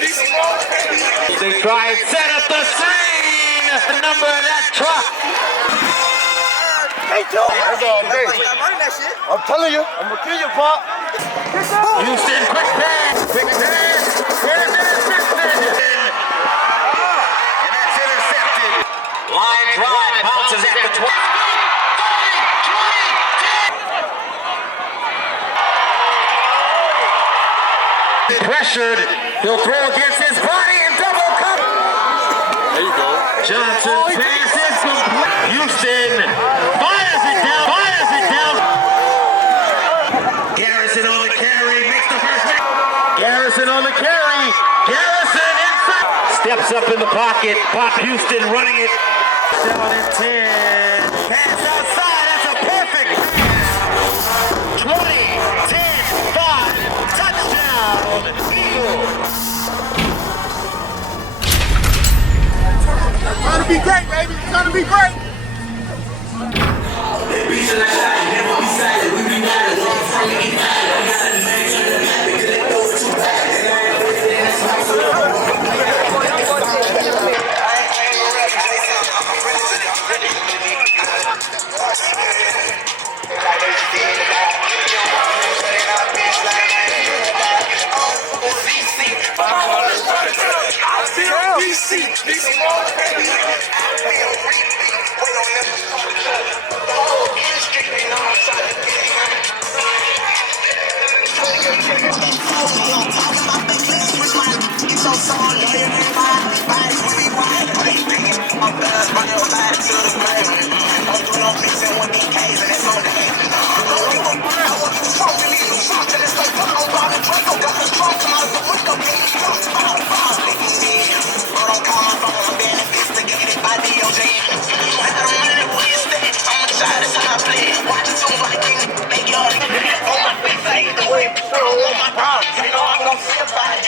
They try and set up the screen. The number of that truck. Hey, Joe. I'm telling you, I'm gonna kill you, Pop. Houston, quick pass. Quick pass. Here's intercepted. And that's intercepted. Line drive bounces at the 20. Pressured, he'll throw against his body and double cover. There you go. Johnson passes complete. Houston fires it down. Garrison on the carry, makes the first man. Garrison on the carry. Garrison inside. Steps up in the pocket. Pop Houston running it. 7 and 10. Pass outside. That's a perfect pass. 20, 10, 5. Touchdown. It's gonna be great, baby. It's gonna be great.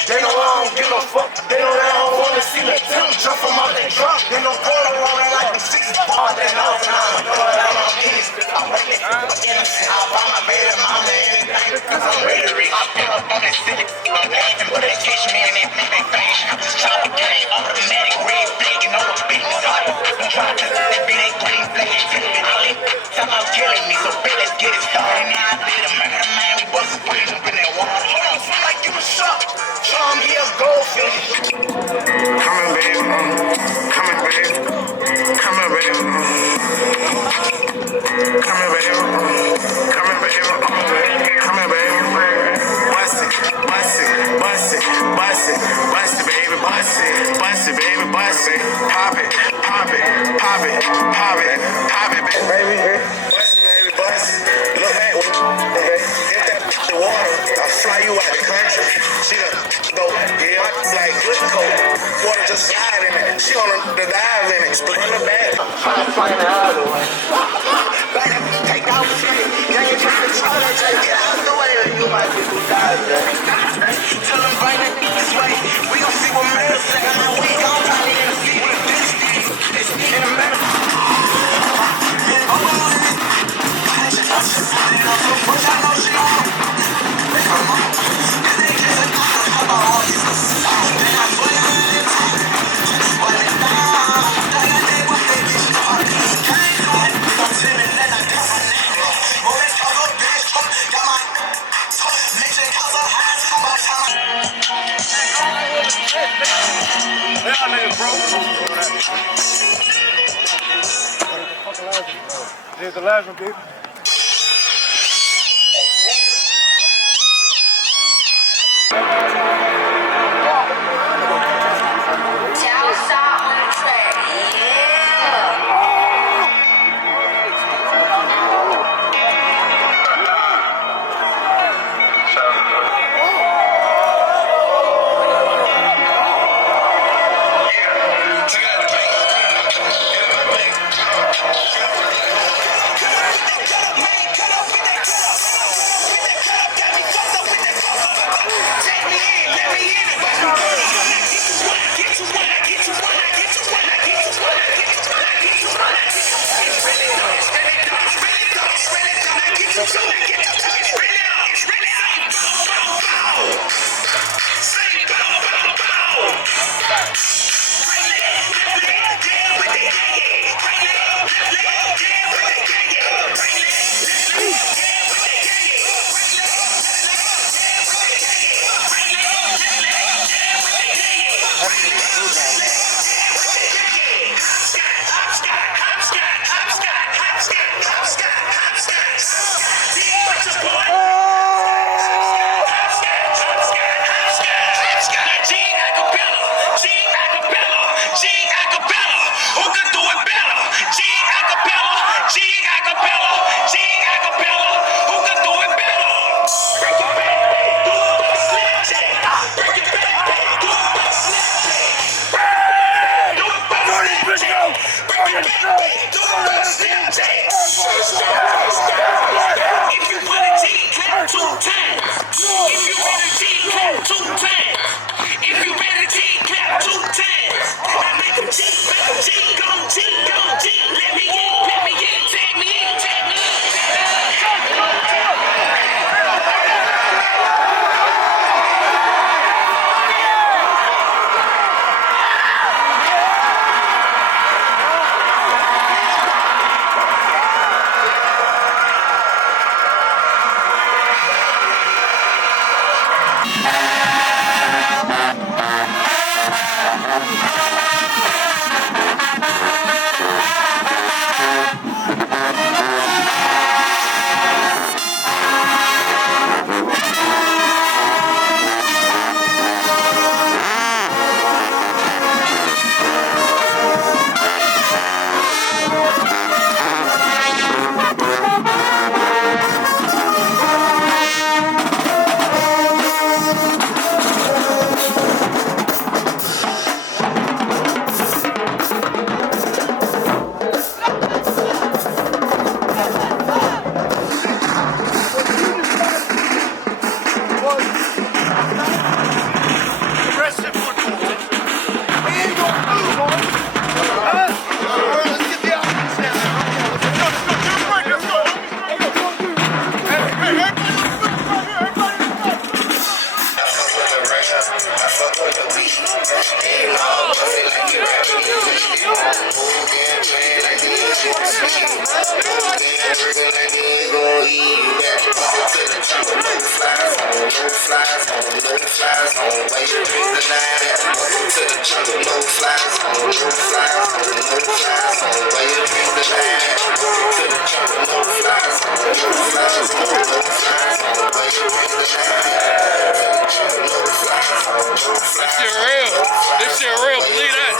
They know I don't give no fuck. They know that I don't want to see the Tim jump from out that drop. They know going around like the 6 bars. They know that I'm going out my business. I'm ready to innocent. I'll buy my baby mama anything because I'm ready to reach. I pull up on that city. I'm laughing, but they catch me and they think they fake. I'm just trying to get it automatic red flag and all the business. I'm trying to let it be that green flag and tell it all. Tell I'm killing me, so bitch, let's get it started. Now I did a murder, man. We bust a bridge up in that water. Hold on, feel like you a shark. Charm, he a goldfish. Coming, baby. Coming, baby. Coming, baby. Coming, baby. Coming, baby. Coming, baby. Bust it, bust it, bust it, bust it, bust it, baby, bust it, bust it, baby, bust it. Pop it, pop it, pop it, pop it, pop it, baby. Bust it, baby, bust it. Look back, get that the water. I'll fly you out the country. She done go, yeah, like good coat. Water just slide in it. She on the dive in it. Split her back. Trying to find out the way. Take out the shit. Yeah, you're trying to try to get out the way. You might be who dies there. Tell them bring that this way. We gon' see what man say. We gon' probably gonna see what this is. It's in a minute. Here's the last one, baby. I fuck with the weed. Ain't all pussy like you rapping easy. Move and play like you easy. Move and working like you ain't gon' eat. To the jungle, no flies on, no flies on, no flies on. Why you bring the line? To the jungle, no flies on, no flies on, no flies on. Why you bring the line? To the jungle, no flies on, no flies on, no flies on. Why you bring the line? To the jungle, no flies on, no flies on. This shit real. This shit real. Believe that.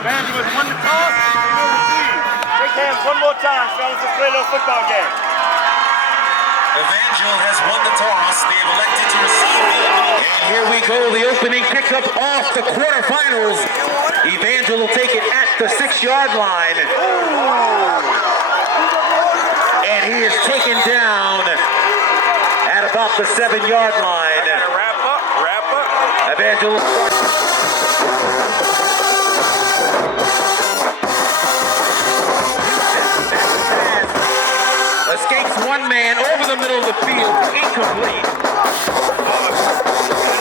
Evangel won the toss. Shake hands one more time, fellas. Let's play a little football game. Evangel has won the toss. They have elected to receive the opening. And here we go. The opening pickup off the quarterfinals. Evangel will take it at the 6-yard line. And he is taken down at about the 7-yard line. Wrap up. Evangel. Escapes one man over the middle of the field, incomplete.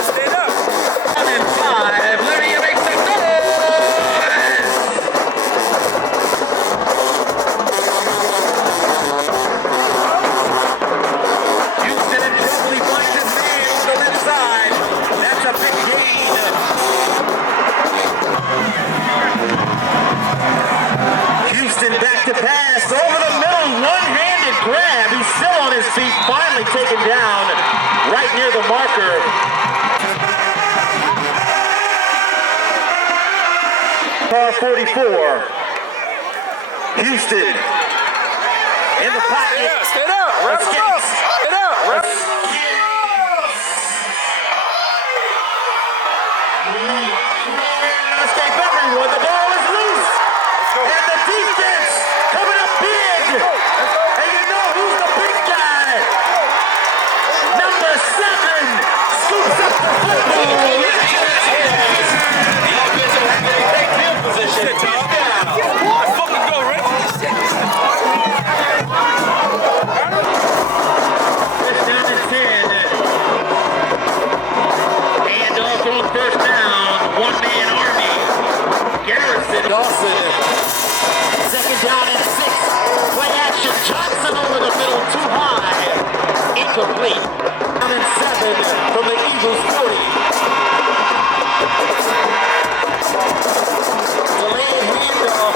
Stand up. 1-5, Lydia makes the Houston and probably finds his man on the left side. That's a big gain. Houston back to pass over the middle, one-handed grab. He's still on his feet, finally taken down right right near the marker. Karr 44. Houston in the pocket. Yeah, stand up. Wrap Let's it get up. Stand up. Wrap it up. Escape everyone. The ball is loose. And the defense coming up big. And you know who's the big guy? Number 7. Scoops up the football. The offensive having a great field position. Fucking go, Rick. First down and 10. And off on first down. One-man army. Garrison. Dawson. Second down and 6. Play action. Johnson over the middle. Too high. Incomplete. Down and 7 from the Eagles 40. Delayed handoff.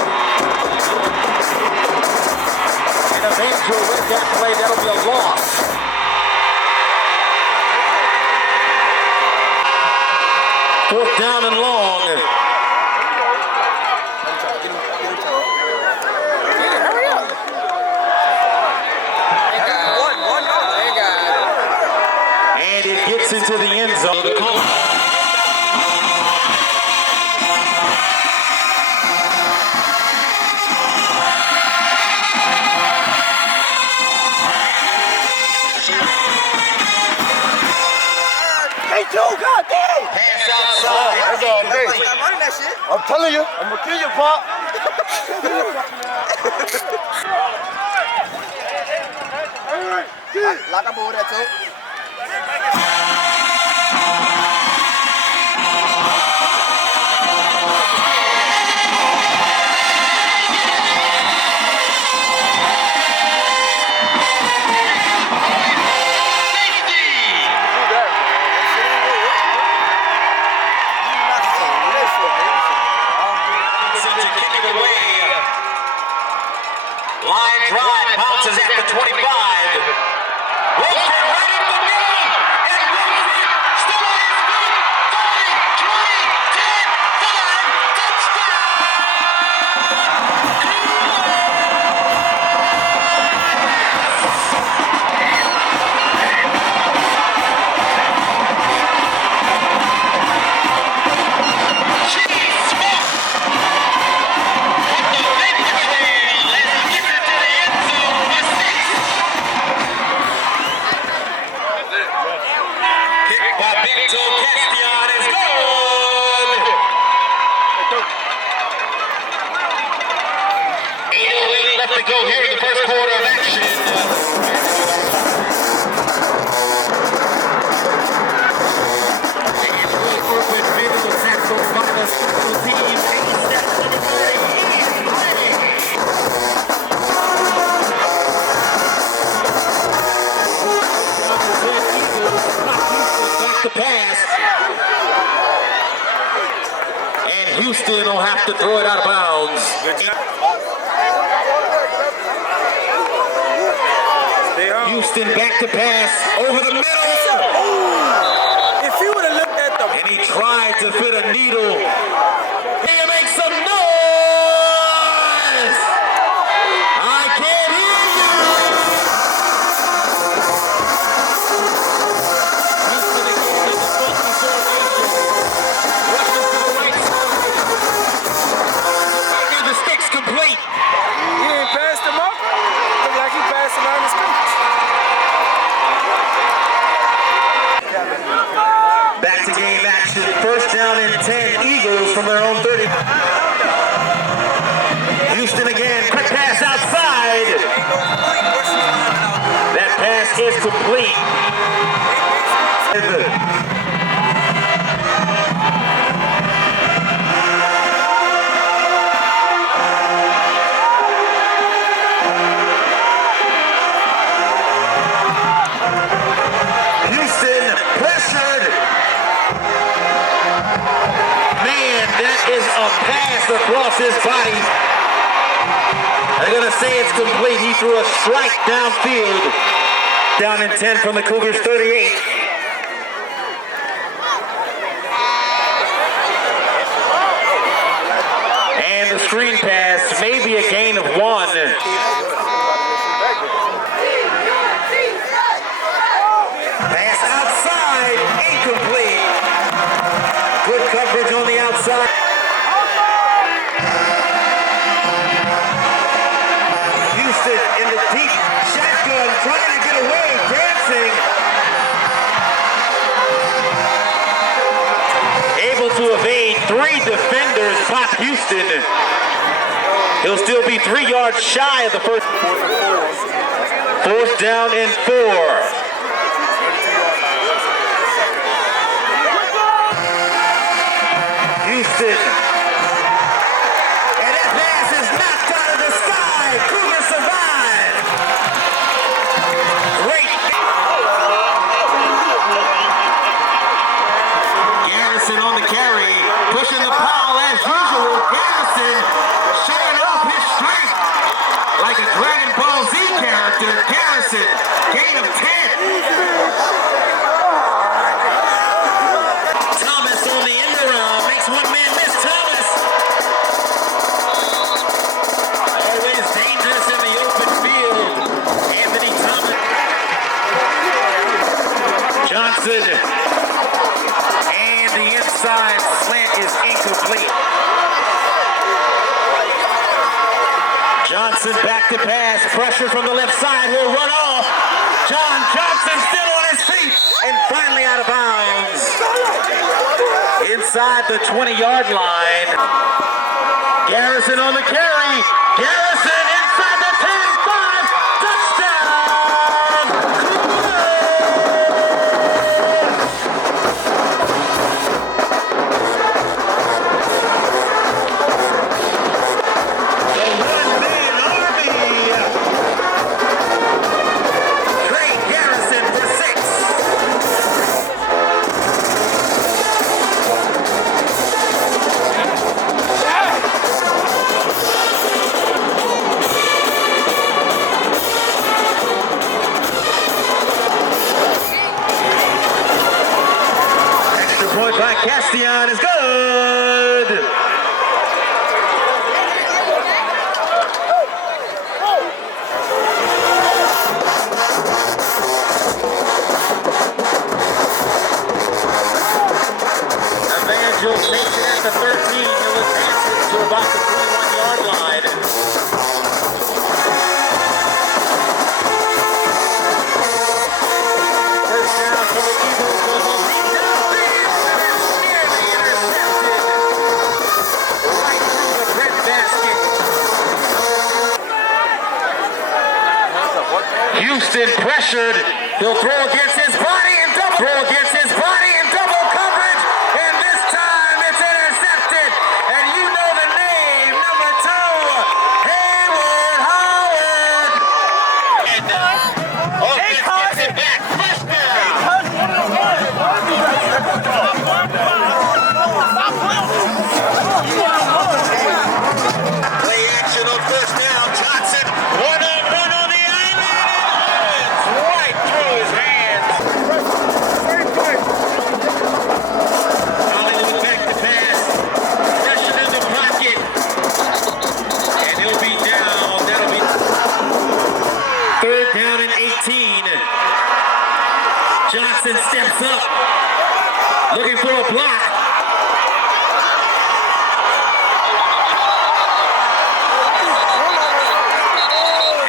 And Evangel with that play. That'll be a loss. Fourth down and long. And it gets into the end zone. The call. Hey, Joe, God damn! Pass outside. That's all day. I'm telling you, I'm gonna kill you, Pop. Lock up over that too. Line drive bounces at the 25. Wilson right in the middle. And Wilson still on his feet. 30, 20, 10, 5, touchdown! Left to go here in the first quarter of action. Back to pass. And Houston will have to throw it out of bounds. Houston back to pass over the middle. If he would have looked at the... And he tried to fit a needle. He makes some noise. I can't hear you. Houston again in the funky formation. Rushes to the right side. The stick's complete. He ain't passed him up. Look like he passed him on the street. Back to game action. First down and 10. Eagles from their own 30. Houston again. Quick pass outside. That pass is complete. Houston pressured. Man, that is a pass across his body. They're going to say it's complete. He threw a strike downfield. Down in 10 from the Cougars 38. coverage on the outside. Houston in the deep shotgun, trying to get away, dancing. Able to evade 3 defenders, Pop Houston. He'll still be 3 yards shy of the first. 4th down and 4. Houston. And that pass is knocked out of the sky. Cougar survived. Great. Garrison on the carry. Pushing the pile as usual. Garrison showing off his strength. Like a Dragon Ball Z character. Garrison. Gain of 10. Thomas on the end around. Makes one man miss. Thomas. Always dangerous in the open field. Anthony Thomas. Johnson. And the inside slant is incomplete. Johnson back to pass. Pressure from the left side. He'll run off. John Johnson still on his feet. And finally out of bounds. Inside the 20-yard line. Garrison on the carry. Garrison inside the 10-5. Touchdown! The one-man army. Trey Garrison for 6. Extra point by Castillan is good. Evangel takes it at the 13. He'll advance it to about the 21-yard line. First down for the Eagles. Will be downfield and it's nearly intercepted. Right through the breadbasket. Houston pressured. He'll throw against his body and double. Coverage. And this time it's intercepted. And you know the name, number 2, Hayward Howard. Offense gets it back. First down. Play action on first down. Johnson, one-on-one on the island. It's right through his hands. Hollywood back to pass. Pressure in the pocket. And he'll be down. That'll be 3rd down and 18. Johnson steps up. Looking for a block.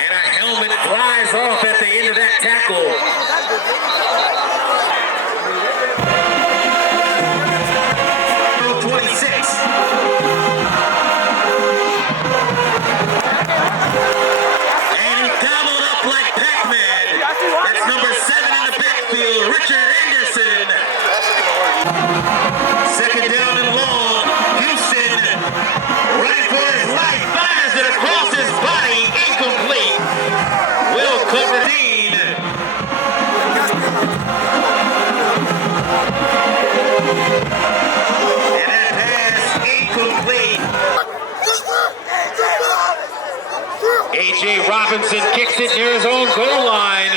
And a helmet flies off at the end of that tackle. 26. And he gobbled up like Pac-Man. That's number 7 in the backfield, Richard Anderson. 2nd down and long. Houston running for his life. Fires it across his body. Incomplete. Will cover Dean. And that pass incomplete. A.J. Robinson kicks it near his own goal line.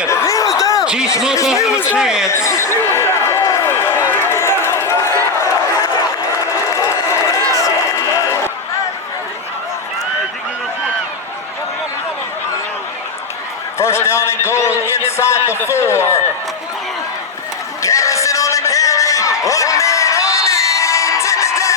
G. Smoke will have a chance. First down and goal inside the 4. Garrison on the carry. One man only. Touchdown.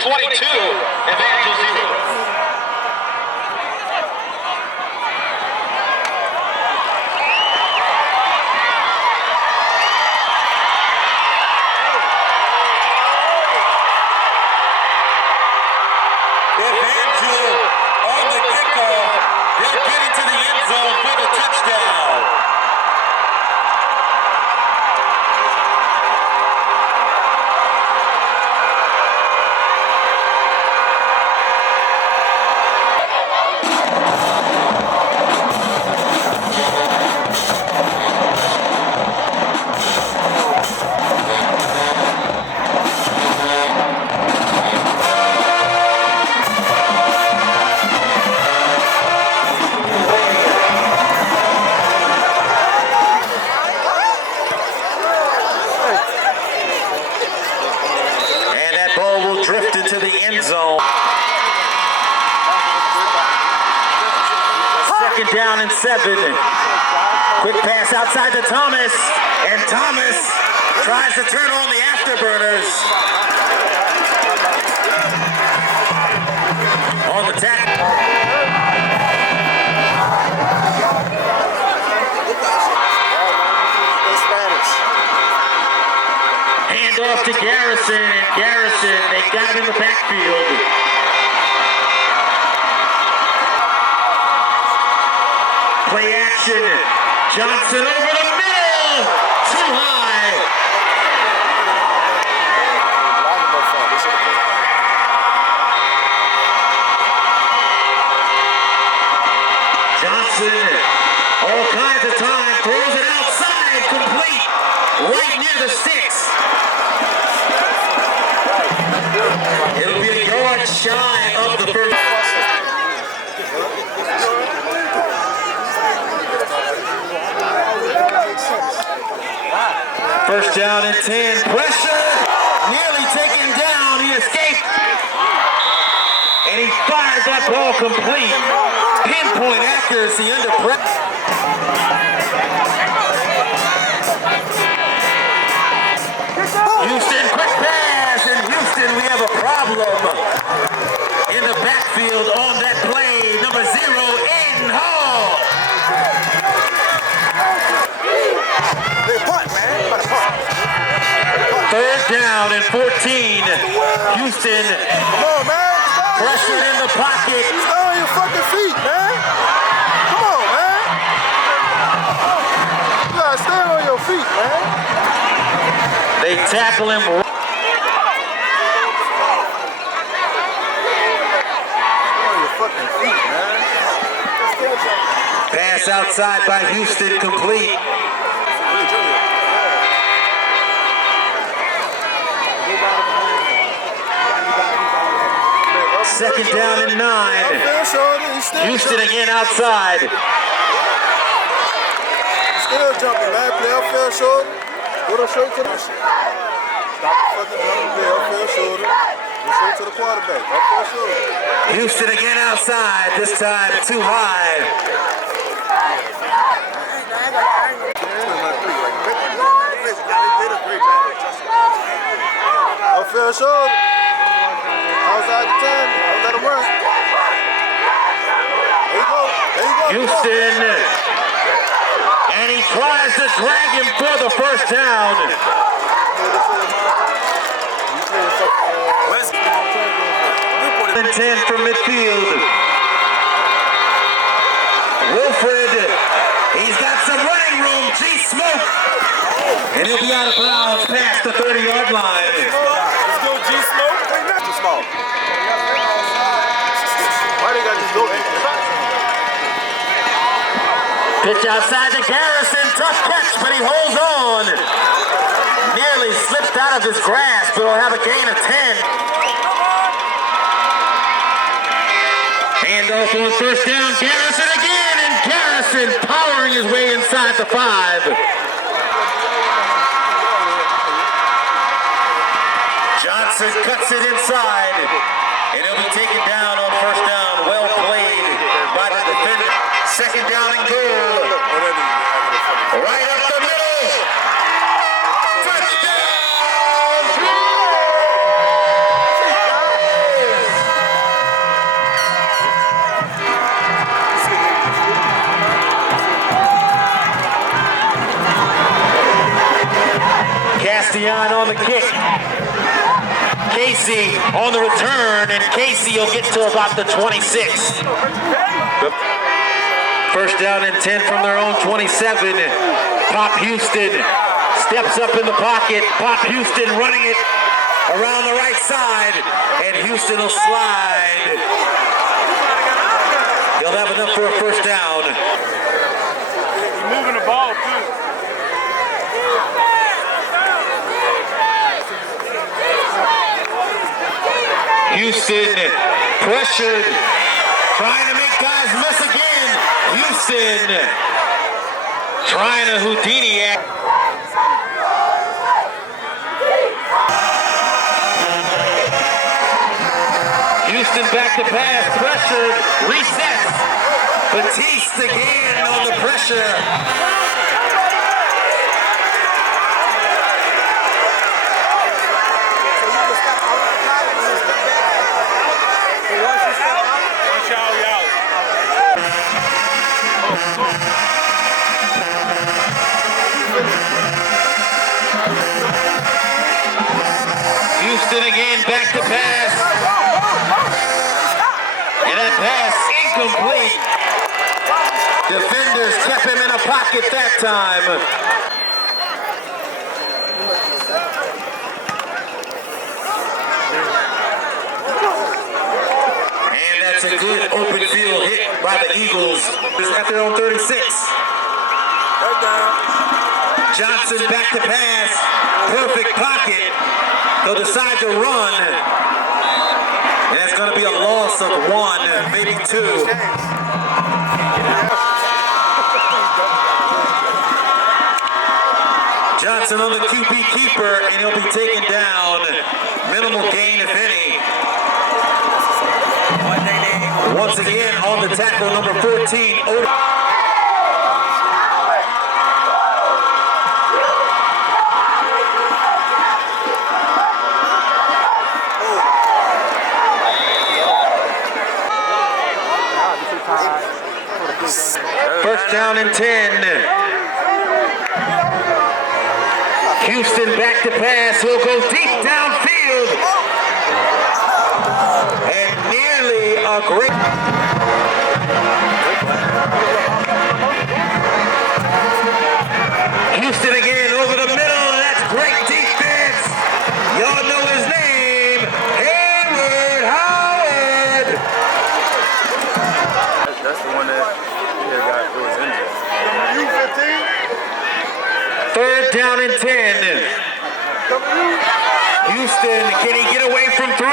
22, Evangel 0. Evangel on the kickoff. They'll get into the end zone for the touchdown. Drift into the end zone. Second down and 7. Quick pass outside to Thomas, and Thomas tries to turn on the afterburners. On the tackle. Hand off to Garrison, and Garrison, they got him in the backfield. Play action, Johnson over the middle, too high. Johnson, all kinds of time, throws it outside, complete, right near the sticks. It'll be a yard shy of the first. First down and 10. Pressure. Nearly taken down. He escaped. And he fired that ball complete. Pinpoint accuracy under pressure. Houston, quick pass. In Houston, we have a problem in the backfield on that play. Number 0, in Hall. Third down and 14. Houston. Come on, man. Preston in the pocket. Stay on your fucking feet, man. Come on, man. You gotta stay on your feet, man. They tackle him. Pass outside by Houston, complete. Second down and 9. Houston again outside. Still jumping, man. Play upfield shoulder. Go to straight to the stop the fucking jumping, play upfield shoulder. Go straight to the quarterback. Upfield shoulder. Houston again outside. This time too high. Upfield shoulder. Outside the 10. Let him run. There you go. There you go. Houston. And he tries to drag him for the first down. And 10 from midfield. Wilfred, he's got some running room. G-Smoke. And he'll be out of bounds past the 30-yard line. Let's go, G-Smoke. Too small. Why they got this go? Pitch outside to Garrison. Tough catch, but he holds on. Nearly slipped out of his grasp, but he'll have a gain of 10. Handoff on first down. Garrison again, and Garrison powering his way inside the 5. Johnson cuts it inside, and he'll be taken down on first down. Well played by the defender. Second down and goal. Right up the middle. Touchdown! Casey on the return, and Casey will get to about the 26. First down and 10 from their own 27. Pop Houston steps up in the pocket. Pop Houston running it around the right side, and Houston will slide. He'll have enough for a first down. He's moving the ball, too. Houston pressured, trying to make guys miss again. Houston trying to Houdini act. Houston back to pass, pressured, resets. Batiste again on the pressure. Houston again back to pass. And that pass incomplete. Defenders kept him in a pocket that time. And that's a good open field hit by the Eagles at their own 36. Johnson back to pass. Perfect pocket. They'll decide to run. And that's going to be a loss of 1, maybe 2. Johnson on the QB keeper, and he'll be taken down. Minimal gain, if any. Once again, on the tackle, number 14. First down and 10. Houston back to pass. He'll go deep downfield. And nearly a great... Houston again over the middle. That's great defense. Y'all know his name. Hayward Howard. That's the one that was injured. Third down and 10. Houston, can he get away from 3?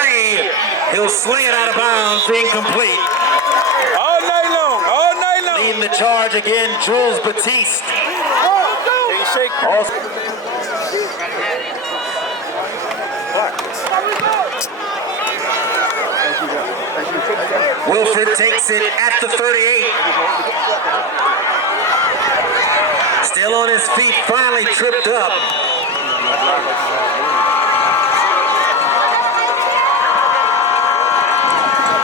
He'll sling it out of bounds, incomplete. All night long, all night long. Leading the charge again, Jules Batiste. Wilfred takes it at the 38. Still on his feet, finally tripped up.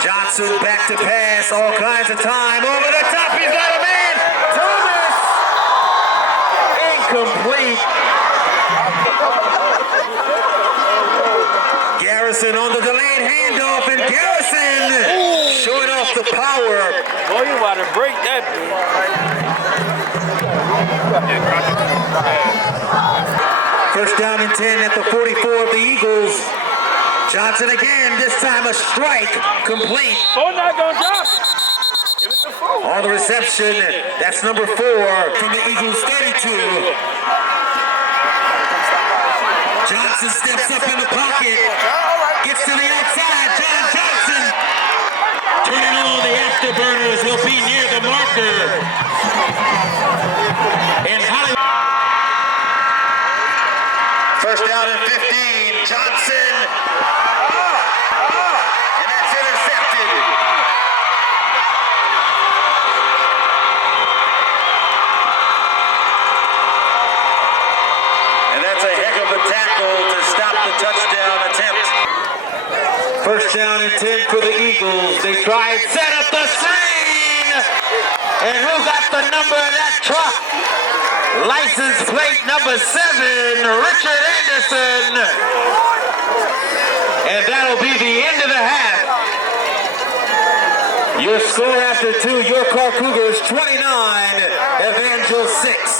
Johnson back to pass, all kinds of time. Over the top, he's got a man. Thomas! Incomplete. Garrison on the delayed handoff, and Garrison showing off the power. Boy, you want to break that. First down and 10 at the 44 of the Eagles. Johnson again, this time a strike, complete. Ball not going to drop. Give it to Ford. On the reception, that's number 4 from the Eagles 32. Johnson steps up in the pocket, gets to the outside. John Johnson turning on the afterburners. He'll be near the marker. And Hollywood. First down and 15. Johnson. And that's intercepted. And that's a heck of a tackle to stop the touchdown attempt. First down and 10 for the Eagles. They try and set up the screen. And who got the number of that truck? License plate number 7, Richard Anderson. And that'll be the end of the half. Your score after 2, your Karr Cougars 29, Evangel 6.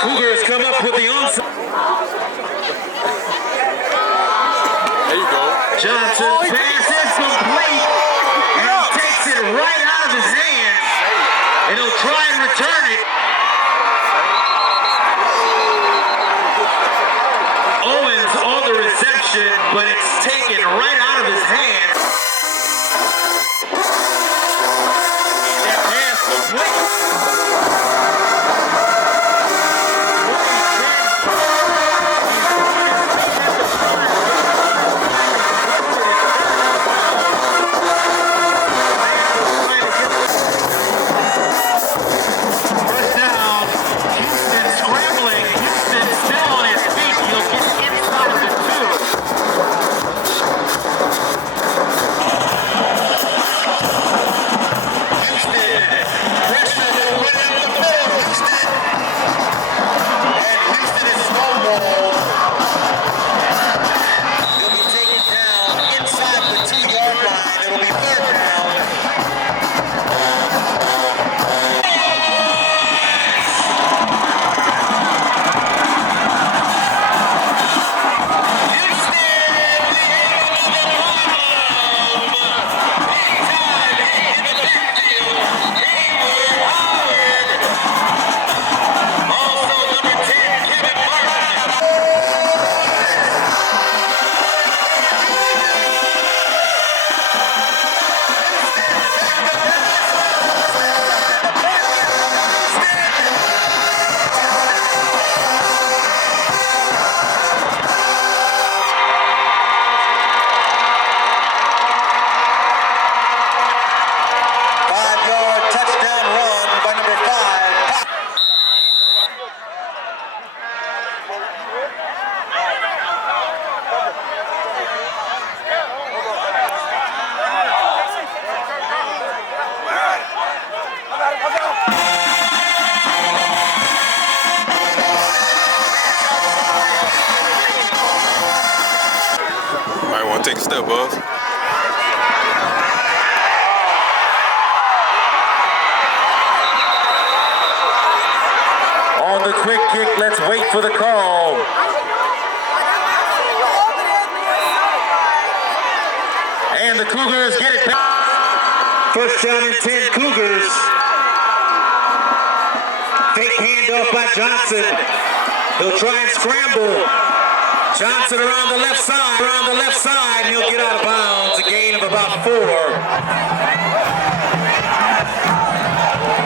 Cougars come up with the onside. There you go. Johnson pass is complete, and he takes it right out of his hand, and he'll try and return it. Owens on the reception, but it's taken right out of his hand. That pass complete. Take a step, boss. On the quick kick, let's wait for the call. And the Cougars get it back. First down and 10, Cougars. Fake handoff by Johnson. He'll try and scramble. Johnson around the left side, and he'll get out of bounds, a gain of about 4.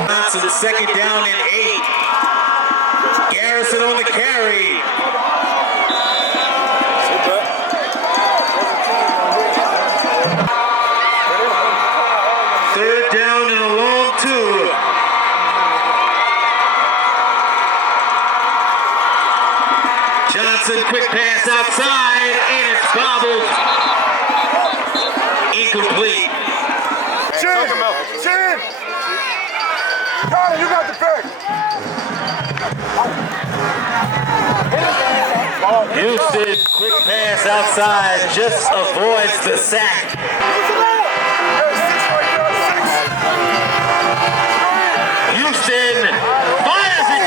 Johnson, second down and 8. Garrison on the carry. Third down and a long 2. Johnson, quick pass outside, and it's bobbled. Incomplete. Chin! Karr, you got the pick! Houston, quick pass outside, just avoids the sack. Houston fires it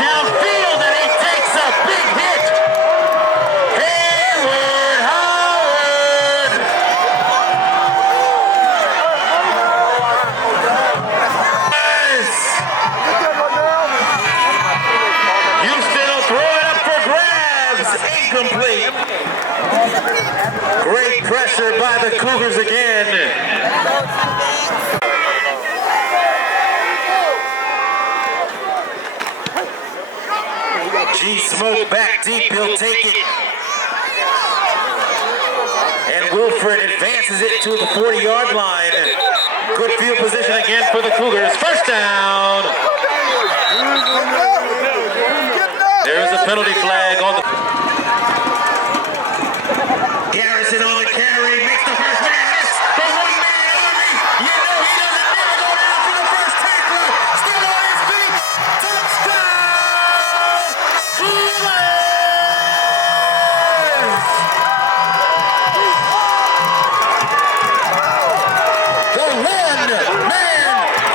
downfield, and he takes a big hit. Hayward Howard. Houston will throw it up for grabs. Incomplete. Great pressure by the Cougars again. G-Smoke back deep, he'll take it. And Wilfred advances it to the 40-yard line. Good field position again for the Cougars. First down. There's a penalty flag on the... Garrison on the carry, makes the first man miss. The one-man army. You know he doesn't never go down for the first tackler. Still on his feet. Touchdown! Cougars! The one-man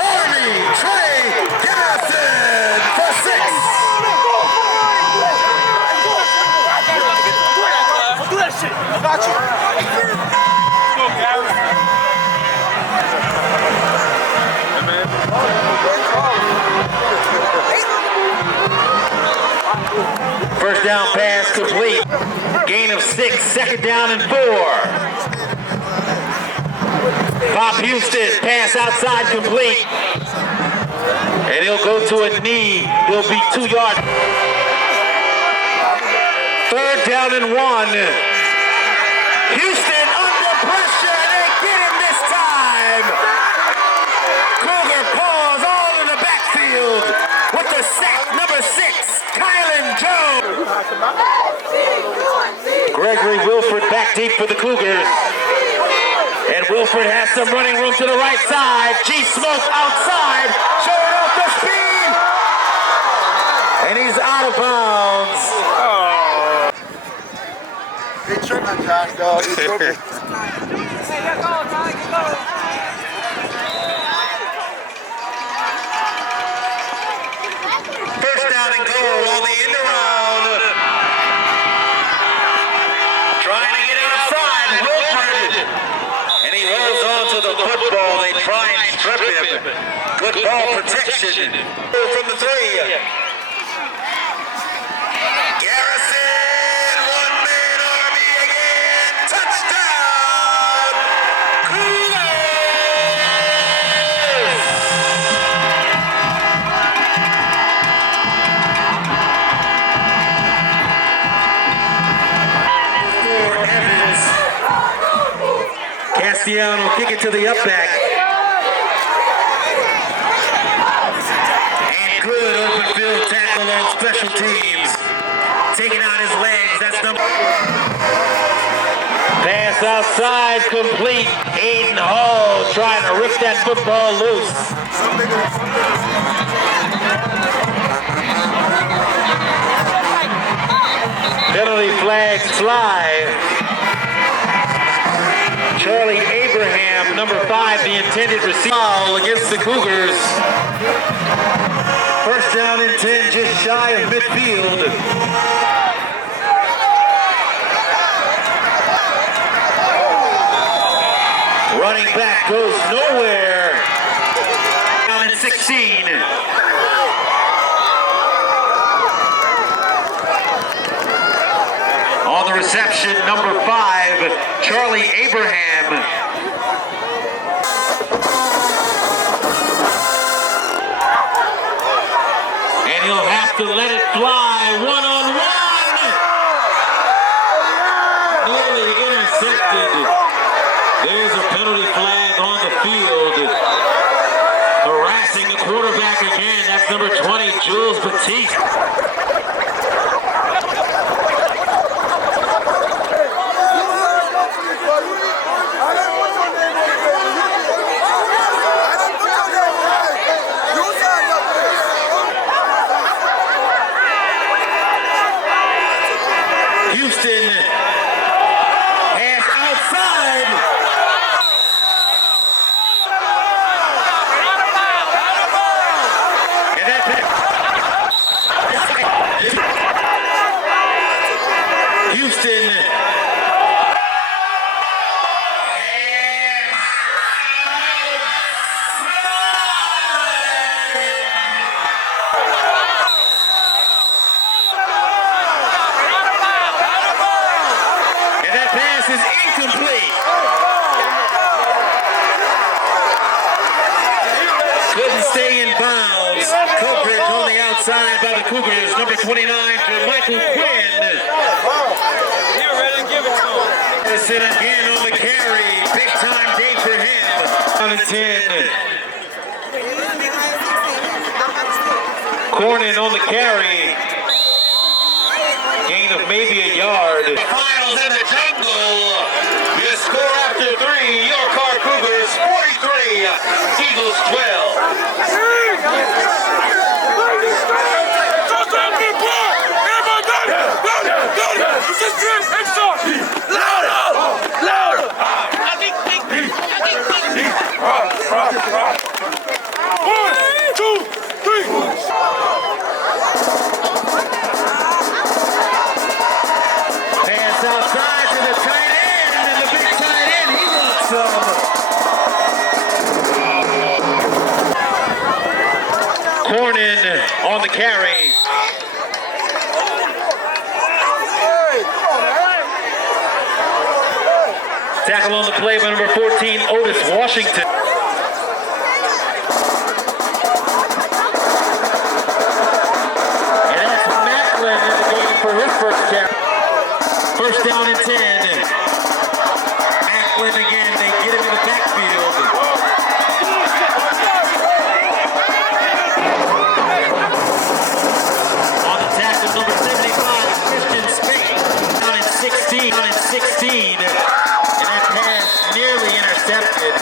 army, Trey Garrison for 6. Got you. Let's go, Karr. First down pass complete. Gain of 6, second down and 4. Pop Houston, pass outside complete. And he'll go to a knee. He'll be 2 yards. Third down and 1. Houston under pressure, they get him this time. Cougar paws all in the backfield with the sack, number 6, Kylan Jones. Gregory Wilfred back deep for the Cougars. And Wilfred has some running room to the right side. G-Smoke outside, showing off the speed. And he's out of bounds. He tripping, Josh, dog. He tripping. First down and goal on the end around. Trying to get outside, Wilfred. And he holds on to the football. They try and strip him. Good ball protection. From the 3. Garrison, one-man army again. Touchdown! Cougars! For Evans. Castellano kick it to the upback. And good open field tackle on special teams. Taking out his legs, that's number... Pass outside, complete. Aiden Hall trying to rip that football loose. Penalty flags fly. Charlie Abraham, number 5, the intended receiver against the Cougars. First down and 10, just shy of midfield. Running back goes nowhere. Down at 16. On the reception, number 5, Charlie Abraham. And he'll have to let it fly. One-on-one. Nearly intercepted. There's a penalty flag on the field. Harassing the quarterback again. That's number 20, Jules Batiste. Houston pass outside. And that Houston. And that pass is incomplete. Couldn't stay in bounds. Coverage on the outside by the Cougars. Number 29 to Michael Quinn. You're ready to give it to him. Again on the Down and 10. Cornin on the carry. Gain of maybe a yard. Finals in the jungle. Your score after 3. Your Karr Cougars 43. Eagles 12. Pass outside to the tight end, and the big tight end, he wants some. Cornin on the carry. Tackle on the play by number 14, Otis Washington. And that's Macklin in the game for his first carry. First down and 10. Macklin again, they get him in the backfield. On the tackle, number 75, Preston. Down in 16. Down in 16. And that pass nearly intercepted.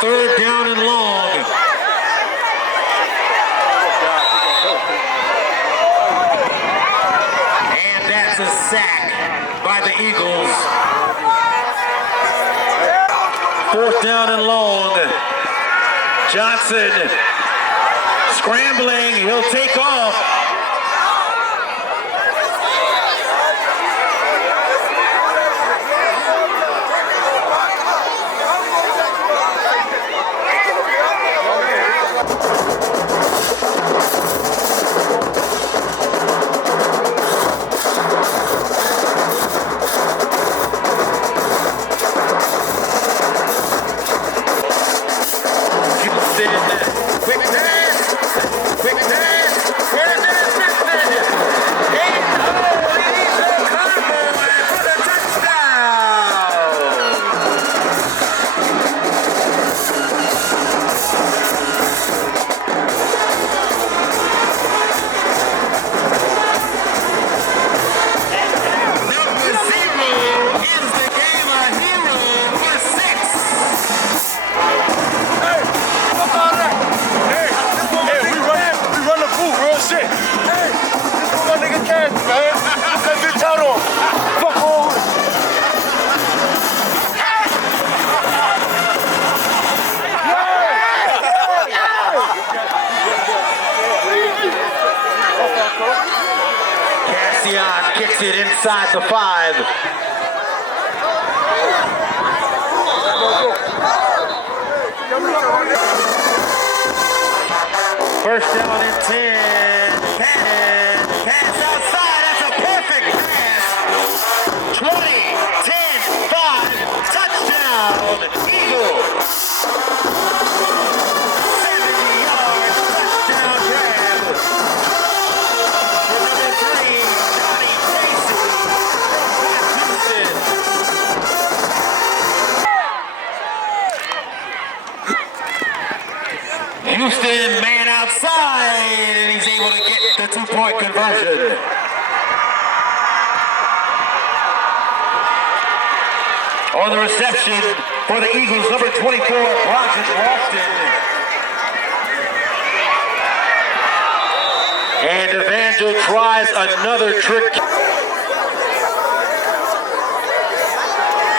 Third down and long. And that's a sack by the Eagles. Fourth down and long. Johnson scrambling. He'll take off. Quick pass. Where's the assistant? He's a combo for the touchdown. Number 0 ends the game a hero for 6. Shit. Hey, this is my nigga Cash, man. That bitch out on. Fuck all. Cassian kicks it inside the 5. First down and 10. Pass outside. That's a perfect pass. 20, 10, 5. Touchdown. Eagles. 70-yard touchdown grab. For number 3, Johnny Casey. Houston man outside, and he's able to get the 2-point conversion. On the reception for the Eagles, number 24, Bronson Lofton. And Evangel tries another trick.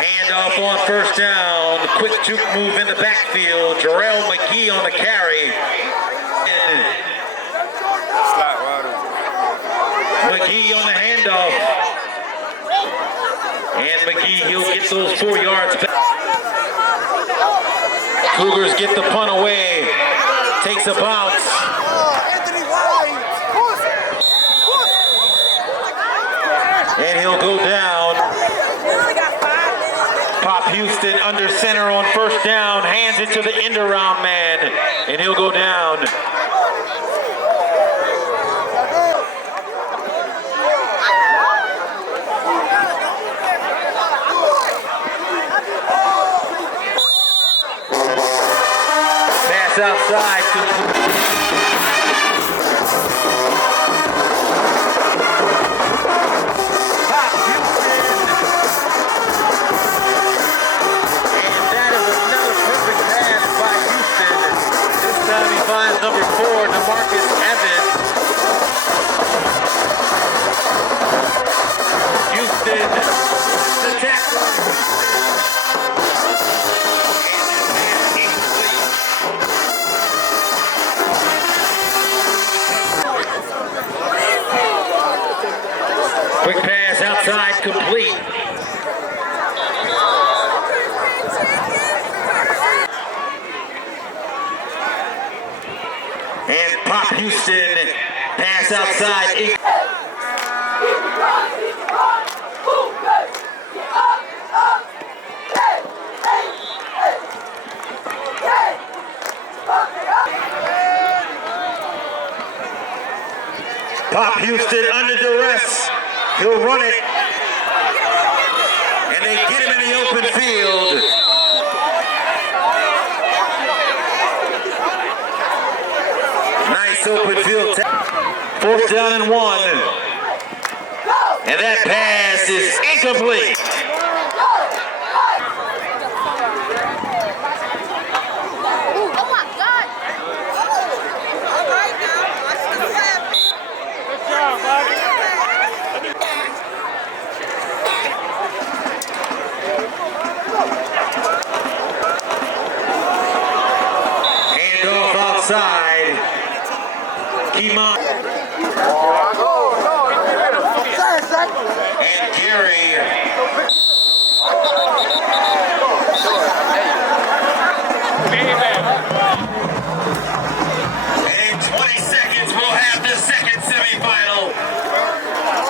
Handoff on first down. Quick juke move in the backfield. Jarrell McGee on the carry. McGee on the handoff. And McGee, he'll get those 4 yards back. Cougars get the punt away. Takes a bounce. And he'll go down. Pop Houston under center on first down. Hands it to the end around man. And he'll go down. outside. Pop Houston. And that is another perfect pass by Houston. This time he finds number 4, DeMarcus Evans. Houston, the tackle. Quick pass outside, complete. And Pop Houston, pass outside. Pop Houston under duress. He'll run it. And they get him in the open field. Nice open field. 4th down and 1. And that pass is incomplete. Handoff outside. Keemon. And Gary. In 20 seconds, we'll have the second semifinal.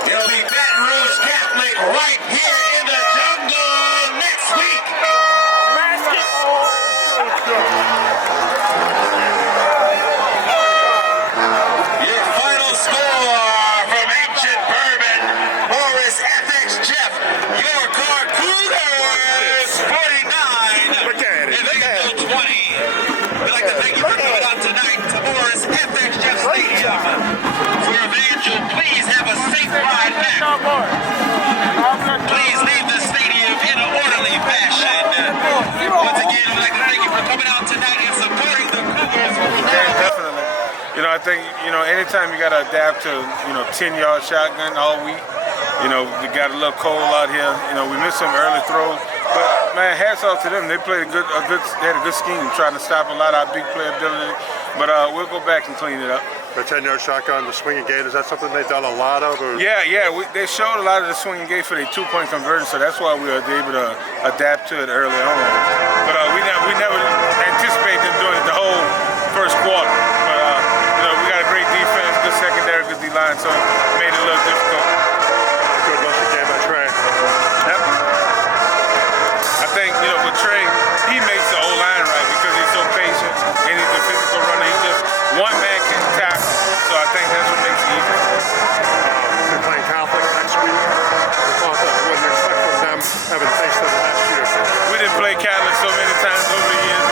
It'll be Baton Rouge Catholic right here in the jungle next week. Your final score from Ancient Bourbon, Morris FX Jeff, your Karr Cougars 49, Evangel 20. We'd like to thank you for coming out tonight to Morris FX Jeff Stadium. For Evangel, please have a safe ride back. Please leave the stadium in an orderly fashion. Once again, we'd like to thank you for coming out tonight and supporting the Cougars. Definitely. You know, I think, anytime you got to adapt to, 10-yard shotgun all week, we got a little cold out here. We missed some early throws. But, man, hats off to them. They played they had a good scheme trying to stop a lot of our big play ability. But we'll go back and clean it up. The 10-yard shotgun, the swinging gate, is that something they've done a lot of? Or? Yeah. They showed a lot of the swinging gate for their 2-point conversion, so that's why we were able to adapt to it early on. But we never anticipated them doing it the whole first quarter. But, we got a great defense, good secondary, good D-line, so it made it a little difficult. Good rushing game by Trey. Yep. I think, with Trey, he makes the O-line right because he's so patient and he's a physical runner. He just, one man can tackle, so I think that's what makes it easy. They're playing Catholic next week. I thought that what you expect from them, having faced them last year. We didn't play Catholic so many times over the years.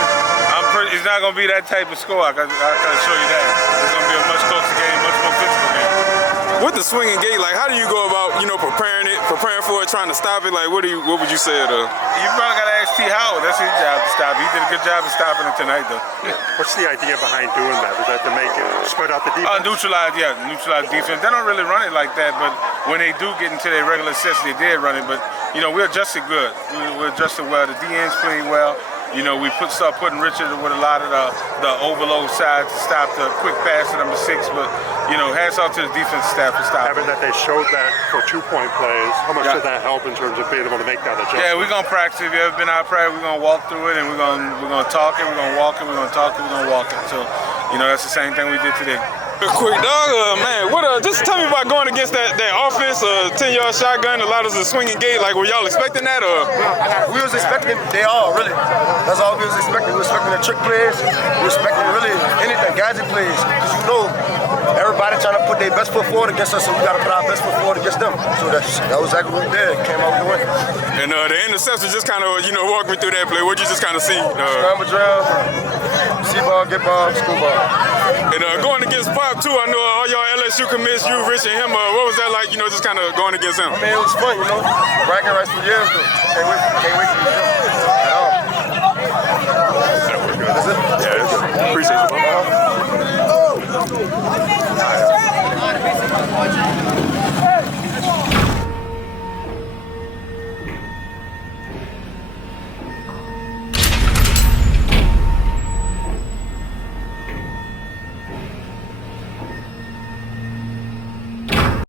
It's not going to be that type of score. I can show you that. It's going to be a much closer game, much more physical game. With the swinging gate, how do you go about, preparing for it, trying to stop it? What would you say to? You probably got to ask T. Howard. That's his job to stop it. He did a good job of stopping it tonight, though. What's the idea behind doing that? Is that to make it spread out the defense? Neutralize defense. They don't really run it like that, but when they do get into their regular sets, they did run it. But, we adjusted good. We adjusted well. The DNs played well. We start putting Richard with a lot of the overload side to stop the quick pass to number 6. But, hats off to the defense staff for stopping. Having that they showed that for 2-point plays, how much did that help in terms of being able to make that adjustment? Yeah, we're going to practice. If you ever been out practice, we're going to walk through it, and we're going to talk it, we're going to walk it, we're going to talk it, we're going to walk it. So, that's the same thing we did today. Quick, dog, man, just tell me about going against that offense, 10-yard shotgun, a lot of the swinging gate. Were y'all expecting that, or? We was expecting, they all, really. That's all we was expecting. We was expecting the trick plays. We were expecting, really, anything, gadget plays. Because everybody trying to put their best foot forward against us, so we got to put our best foot forward against them. So that was exactly what we did. Came out with the win. And the interception just kind of, walk me through that play. What you just kind of see? Scramble drill, see ball, get ball, school ball. And going against Pop too, I know all y'all LSU commits, you, Rich, and him. What was that like? Just kind of going against him. I mean, it was fun, bragging rights for years though. Can't wait to meet him at all. That's it. Yeah, that's it. Appreciate you, bro.